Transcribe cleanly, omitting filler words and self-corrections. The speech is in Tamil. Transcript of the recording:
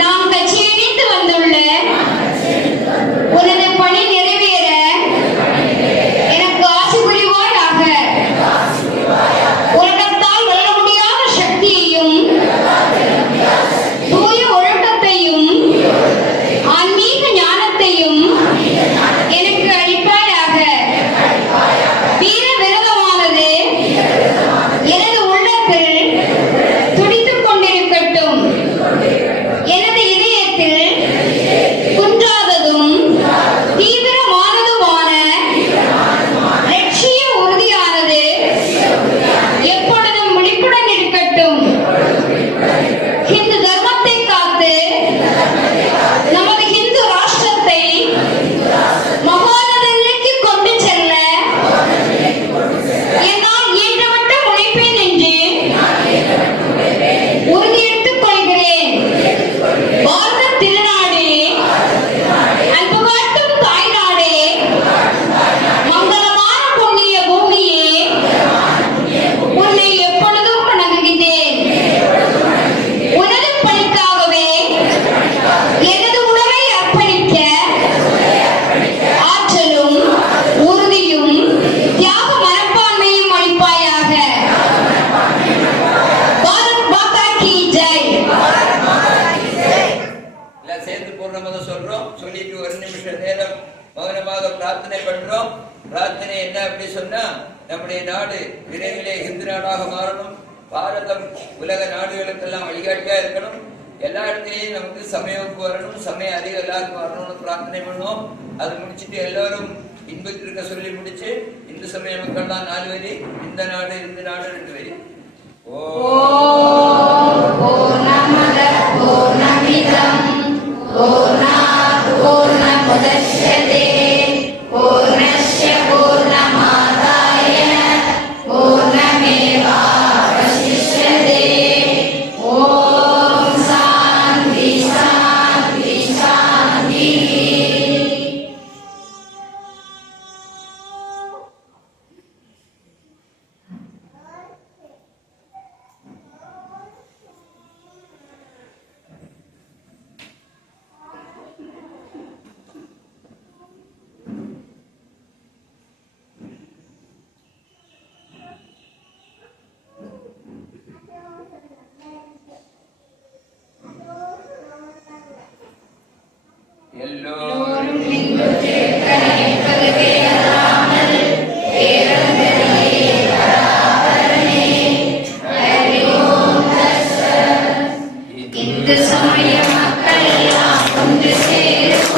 நாம் கட்சியணிந்து வந்துள்ள உனது பணி நிறைவேற எனக்கு ஆசி புரிவாயாக. உலகத்தால் வெல்ல முடியாத சக்தியையும் தூய ஒழுக்கத்தையும் ஆன்மீக ஞானத்தையும் எனக்கு அளிப்பாயாக. வீர விரதமானது எனது உள்ளத்தில் துடித்துக் கொண்டிருக்கட்டும். எனது இதயத்தில் குன்றாததும் தீவிரமானதுமான லட்சிய உறுதியானது எப்பொழுதும் விழிப்புடன் இருக்கட்டும். ஹிந்து தர்மத்தை காத்து நமது ஹிந்து ராஷ்டிரத்தை மகாநதிக்கு கொண்டு செல்ல என்னால் இயன்றவற்றை உழைப்பேன் என்று உறுதியெடுத்துக் கொள்கிறேன். பாரத திருநாடு அன்பு காட்டும் தாய்நாடே, மங்களமான புண்ணிய பூமியே, உன்னை எப்பொழுதும் வணங்குகின்றேன். உனது பணிக்காகவே எனது உணவை அர்ப்பணிக்க ஆற்றலும் உறுதியும் தியாக மனப்பான்மையும் அளிப்பாயாக. பாரத் மாதா கி ஜெய். எல்லாம் சேர்ந்து பூர்ணமாக சொல்றோம். சொல்லிட்டு ஒரு நிமிஷ நேரம் மௌனமாக பிரார்த்தனை பண்றோம். பிரார்த்தனை என்ன அப்படி சொன்னா, நம்முடைய நாடு விரைவிலே ஹிந்து நாடாக மாறணும். பாரதம் உலக நாடுகளுக்கெல்லாம் வழிகாட்டியா இருக்கணும். எல்லா இடத்துலையும் நமக்கு சமயவுக்கு வரணும், சமயம் அதிகம் எல்லாருக்கும் வரணும்னு பிரார்த்தனை பண்ணுவோம். அது முடிச்சுட்டு எல்லாரும் இன்பத்திற்க சொல்லி முடிச்சு, இந்து சமய மக்கள் தான் 4 வரி, இந்த நாடு 2 வரி. பூர்ணமிதம் பூர்ணாத் பூர்ணமுதச்யதே பூர்ணஸ்ய பூர்ணமாதாய பூர்ணமேவாவசிஷ்யதே. ஓம் சாந்தி சாந்தி சாந்தி. எல்லோரும் ஹிந்து சேத்தனை பதவியல்லாமல் பேரந்தனியே பராபரனே. ஹரி ஓம் தத்சத். இந்து சமய மக்கள் எல்லாம் ஒன்று சேரும்